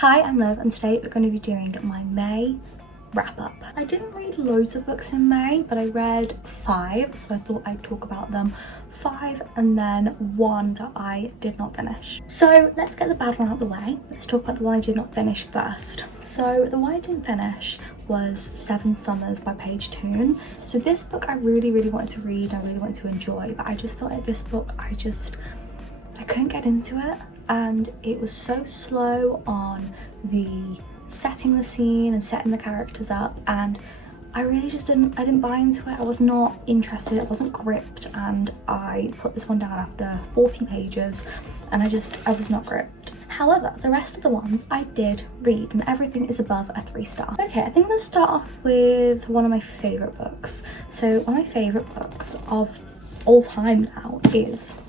Hi, I'm Liv and today we're going to be doing my May wrap up. I didn't read loads of books in May, but I read 5, so I thought I'd talk about them. 5 and then 1 that I did not finish. So let's get the bad one out of the way. Let's talk about the one I did not finish first. So the one I didn't finish was 7 Summers by Paige Toon. So this book I really wanted to read, I really wanted to enjoy, but I just felt like this book I couldn't get into it, and it was so slow on the setting the scene and setting the characters up, and I really just didn't buy into it. I was not interested, I wasn't gripped, and I put this one down after 40 pages and I was not gripped. However, the rest of the ones I did read and everything is above a 3-star. Okay, I think I'm gonna start off with one of my favourite books. So one of my favourite books of all time now is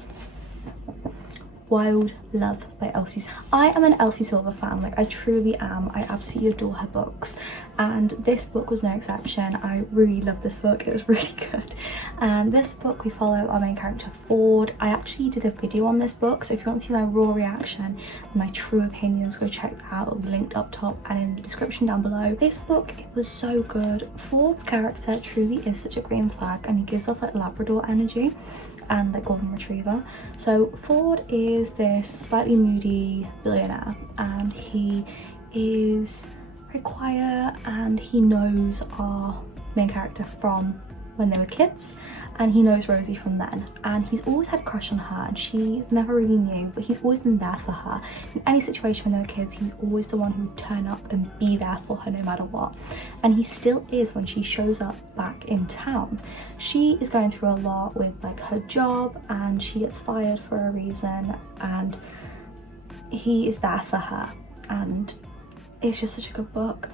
Wild Love by Elsie. I am an Elsie Silver fan, like I truly am. I absolutely adore her books, and this book was no exception. I really loved this book, it was really good. And this book we follow our main character Ford. I actually did a video on this book, so if you want to see my raw reaction and my true opinions, go check that out. It'll be linked up top and in the description down below. This book, it was so good. Ford's character truly is such a green flag, and he gives off like Labrador energy and like golden retriever. So Ford is this slightly moody billionaire, and he is very quiet, and he knows our main character from when they were kids, and he knows Rosie from then, and he's always had a crush on her, and she never really knew, but he's always been there for her. In any situation when they were kids, he was always the one who would turn up and be there for her no matter what, and he still is when she shows up back in town. She is going through a lot with like her job, and she gets fired for a reason, and he is there for her, and it's just such a good book.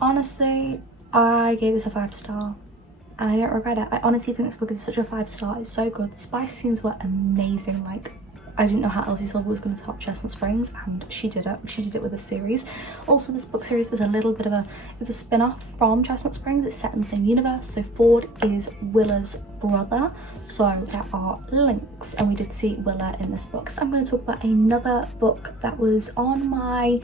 Honestly, I gave this a 5-star. and I don't regret it. I honestly think this book is such a 5-star. It's so good. The spice scenes were amazing. Like, I didn't know how Elsie Silver was going to top Chestnut Springs, and she did it. She did it with a series. Also, this book series is a little bit of it's a spin-off from Chestnut Springs. It's set in the same universe. So Ford is Willa's brother. So there are links, and we did see Willa in this book. So I'm going to talk about another book that was on my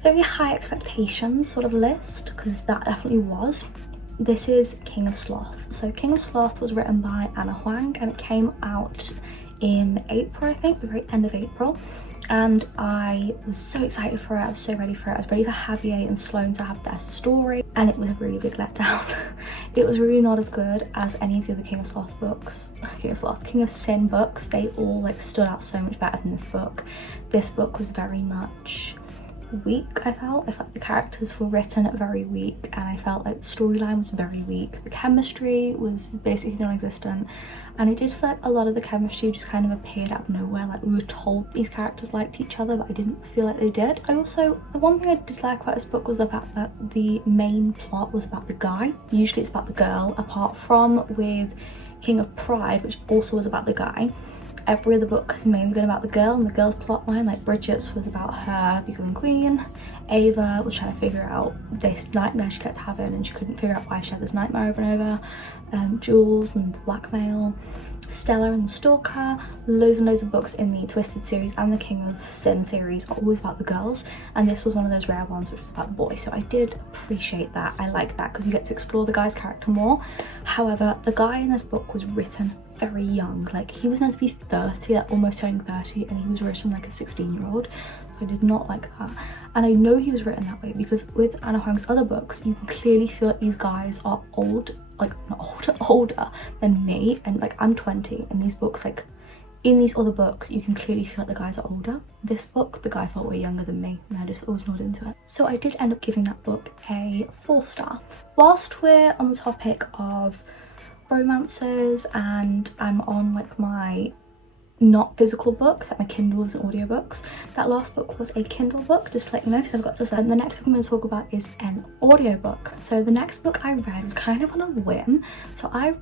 very high expectations sort of list, because that definitely was. This is King of Sloth. So King of Sloth was written by Anna Huang, and it came out in April, I think, the very end of April, and I was so excited for it. I was so ready for it. I was ready for Javier and Sloane to have their story, and it was a really big letdown. It was really not as good as any of the other King of Sloth books. King of Sin books, they all like stood out so much better than this book. This book was very much weak. I felt the characters were written very weak, and I felt like the storyline was very weak. The chemistry was basically non-existent, and it did feel like a lot of the chemistry just kind of appeared out of nowhere. Like, we were told these characters liked each other, but I didn't feel like they did. The one thing I did like about this book was the fact that the main plot was about the guy. Usually it's about the girl, apart from with King of Pride, which also was about the guy. Every other book has mainly been about the girl and the girl's plotline. Like Bridget's was about her becoming queen. Ava was trying to figure out this nightmare she kept having, and she couldn't figure out why she had this nightmare over and over. Jules and the blackmail. Stella and the Stalker. Loads and loads of books in the Twisted series and the King of Sin series are always about the girls, and this was one of those rare ones which was about the boys. So I did appreciate that. I like that because you get to explore the guy's character more. However, the guy in this book was written very young. Like, he was meant to be 30, like almost turning 30, and he was written like a 16-year-old. So I did not like that, and I know he was written that way because with Anna Huang's other books you can clearly feel like these guys are old, like not older than me, and like I'm 20, and these books, like in these other books, you can clearly feel like the guys are older. This book, the guy felt way younger than me, and I just was not into it. So I did end up giving that book a 4-star. Whilst we're on the topic of romances, and I'm on like my not physical books, like my Kindles and audiobooks, that last book was a Kindle book, just to let you know, because I've got to say. And the next book I'm going to talk about is an audiobook. So the next book I read was kind of on a whim. So I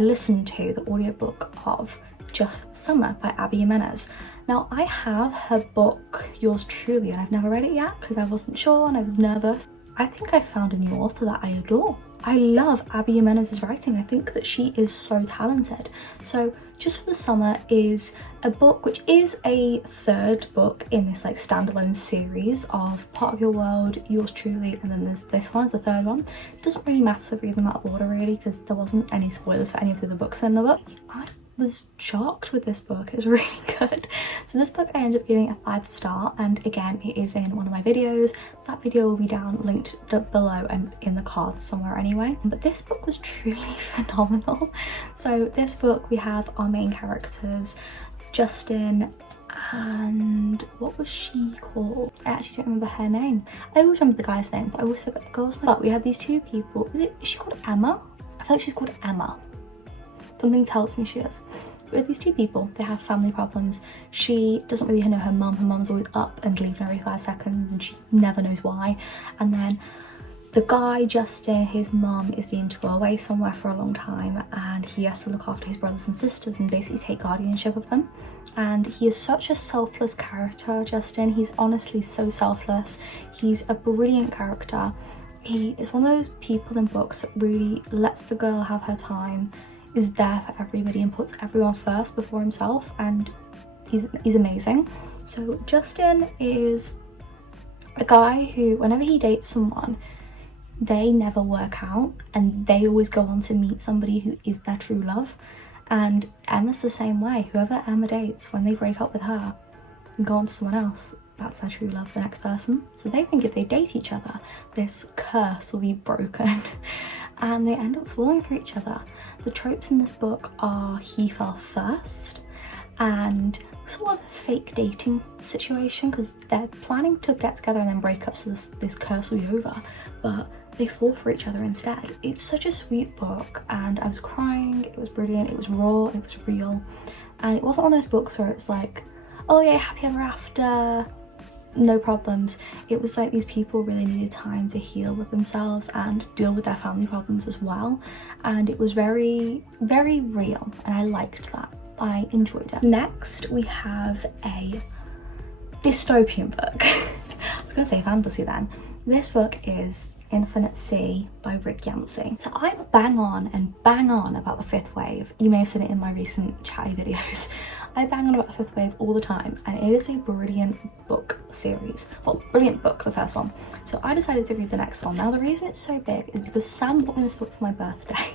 listened to the audiobook of Just for the Summer by Abby Jimenez. Now, I have her book Yours Truly, and I've never read it yet because I wasn't sure and I was nervous. I think I found a new author that I adore. I love Abby Jimenez's writing. I think that she is so talented. So Just for the Summer is a book which is a third book in this like standalone series of Part of Your World, Yours Truly, and then there's this one is the third one. It doesn't really matter to read them out of order really, because there wasn't any spoilers for any of the other books in the book. I was shocked with this book. It was really good. So this book I ended up giving a 5-star, and again it is in one of my videos. That video will be down linked below and in the cards somewhere anyway. But this book was truly phenomenal. So this book we have our main characters, Justin and what was she called? I actually don't remember her name. I always remember the guy's name, but I always forget the girl's name. But we have these two people. Is she called Emma? I feel like she's called Emma. Something tells me she is. With these two people, they have family problems. She doesn't really know her mum. Her mum's always up and leaving every 5 seconds and she never knows why. And then the guy, Justin, his mum is needing to go away somewhere for a long time, and he has to look after his brothers and sisters and basically take guardianship of them. And he is such a selfless character, Justin. He's honestly so selfless. He's a brilliant character. He is one of those people in books that really lets the girl have her time, is there for everybody and puts everyone first before himself, and he's amazing. So Justin is a guy who, whenever he dates someone, they never work out and they always go on to meet somebody who is their true love. And Emma's the same way. Whoever Emma dates, when they break up with her and go on to someone else, that's their true love, the next person. So they think if they date each other, this curse will be broken. And they end up falling for each other. The tropes in this book are he fell first, and sort of a fake dating situation, because they're planning to get together and then break up so this curse will be over, but they fall for each other instead. It's such a sweet book, and I was crying. It was brilliant, it was raw, it was real, and it wasn't one of those books where it's like, oh yeah, happy ever after, no problems. It was like these people really needed time to heal with themselves and deal with their family problems as well, and it was very, very real, and I liked that. I enjoyed it. Next we have a dystopian book. I was gonna say fantasy then. This book is Infinite Sea by Rick Yancey. So I bang on about the fifth wave. You may have seen it in my recent chatty videos. I bang on about the fifth wave all the time, and it is a brilliant book series. Well, brilliant book, the first one. So I decided to read the next one. Now the reason it's so big is because Sam bought me this book for my birthday,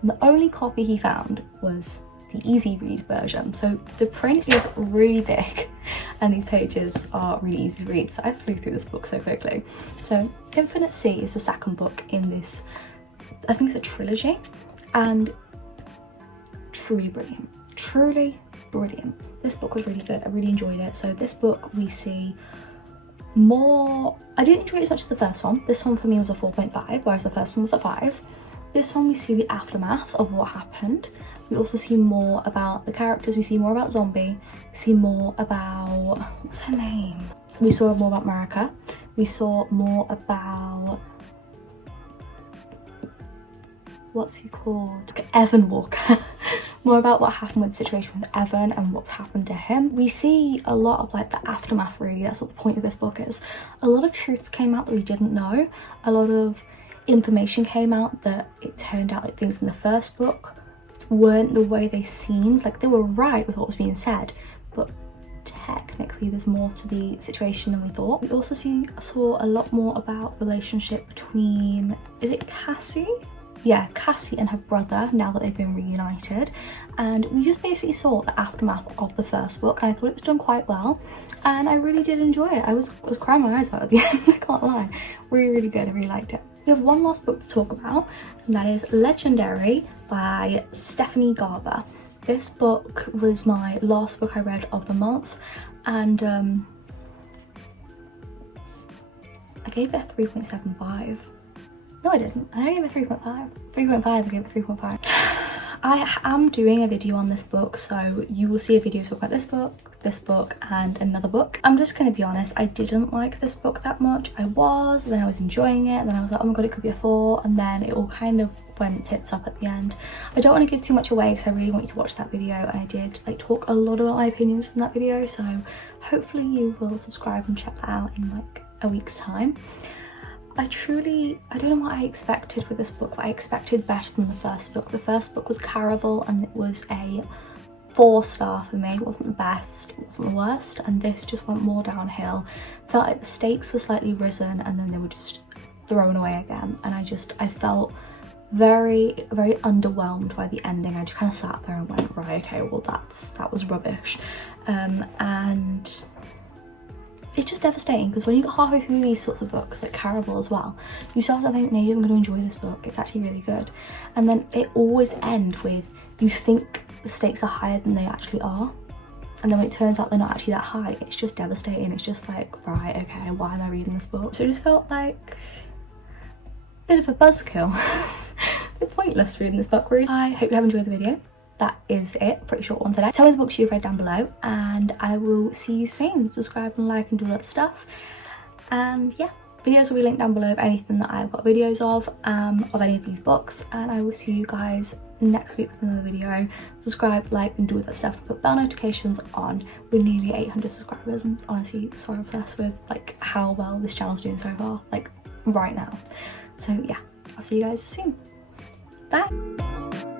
and the only copy he found was the easy read version. So the print is really big and these pages are really easy to read, so I flew through this book so quickly. So Infinite Sea is the second book in this, I think it's a trilogy, and truly brilliant, truly brilliant. This book was really good. I really enjoyed it. So this book we see more, I didn't enjoy it as much as the first one. This one for me was a 4.5, whereas the first one was a 5. This one we see the aftermath of what happened. We also see more about the characters. We see more about Zombie. We see more about, what's her name? We saw more about Marika. We saw more about, what's he called? Evan Walker. More about what happened with the situation with Evan and what's happened to him. We see a lot of like the aftermath really. That's what the point of this book is. A lot of truths came out that we didn't know. A lot of information came out that it turned out like things in the first book weren't the way they seemed. Like they were right with what was being said, but technically there's more to the situation than we thought. We also saw a lot more about the relationship between, is it Cassie? Yeah, Cassie and her brother, now that they've been reunited. And we just basically saw the aftermath of the first book, and I thought it was done quite well, and I really did enjoy it. I was crying my eyes out at the end, I can't lie. Really, really good, I really liked it. We have one last book to talk about, and that is Legendary by Stephanie Garber. This book was my last book I read of the month, and I gave it a 3.75. No, I didn't. I gave it 3.5. 3.5, I gave it 3.5. I am doing a video on this book, so you will see a video talk about this book, and another book. I'm just gonna be honest, I didn't like this book that much. Then I was enjoying it, and then I was like, oh my god, it could be a 4, and then it all kind of went tits up at the end. I don't want to give too much away because I really want you to watch that video, and I did like talk a lot about my opinions in that video, so hopefully you will subscribe and check that out in like a week's time. I don't know what I expected with this book, but I expected better than the first book. The first book was Caraval, and it was a 4-star for me. It wasn't the best, it wasn't the worst, and this just went more downhill. Felt like the stakes were slightly risen and then they were just thrown away again, and I felt very underwhelmed by the ending. I just kind of sat there and went, right, okay, well that was rubbish. And it's just devastating, because when you get halfway through these sorts of books, like Caraval as well, you start to think, maybe I'm going to enjoy this book, it's actually really good, and then it always ends with, you think the stakes are higher than they actually are, and then when it turns out they're not actually that high, it's just devastating. It's just like, right, okay, why am I reading this book? So it just felt like a bit of a buzzkill. A bit pointless reading this book, really. I hope you have enjoyed the video. That is it, pretty short one today. Tell me the books you've read down below, and I will see you soon. Subscribe and like and do all that stuff. And yeah, videos will be linked down below of anything that I've got videos of any of these books, and I will see you guys next week with another video. Subscribe, like and do all that stuff. Put bell notifications on. We're nearly 800 subscribers. I'm honestly so obsessed with like how well this channel's doing so far, like right now. So yeah, I'll see you guys soon. Bye.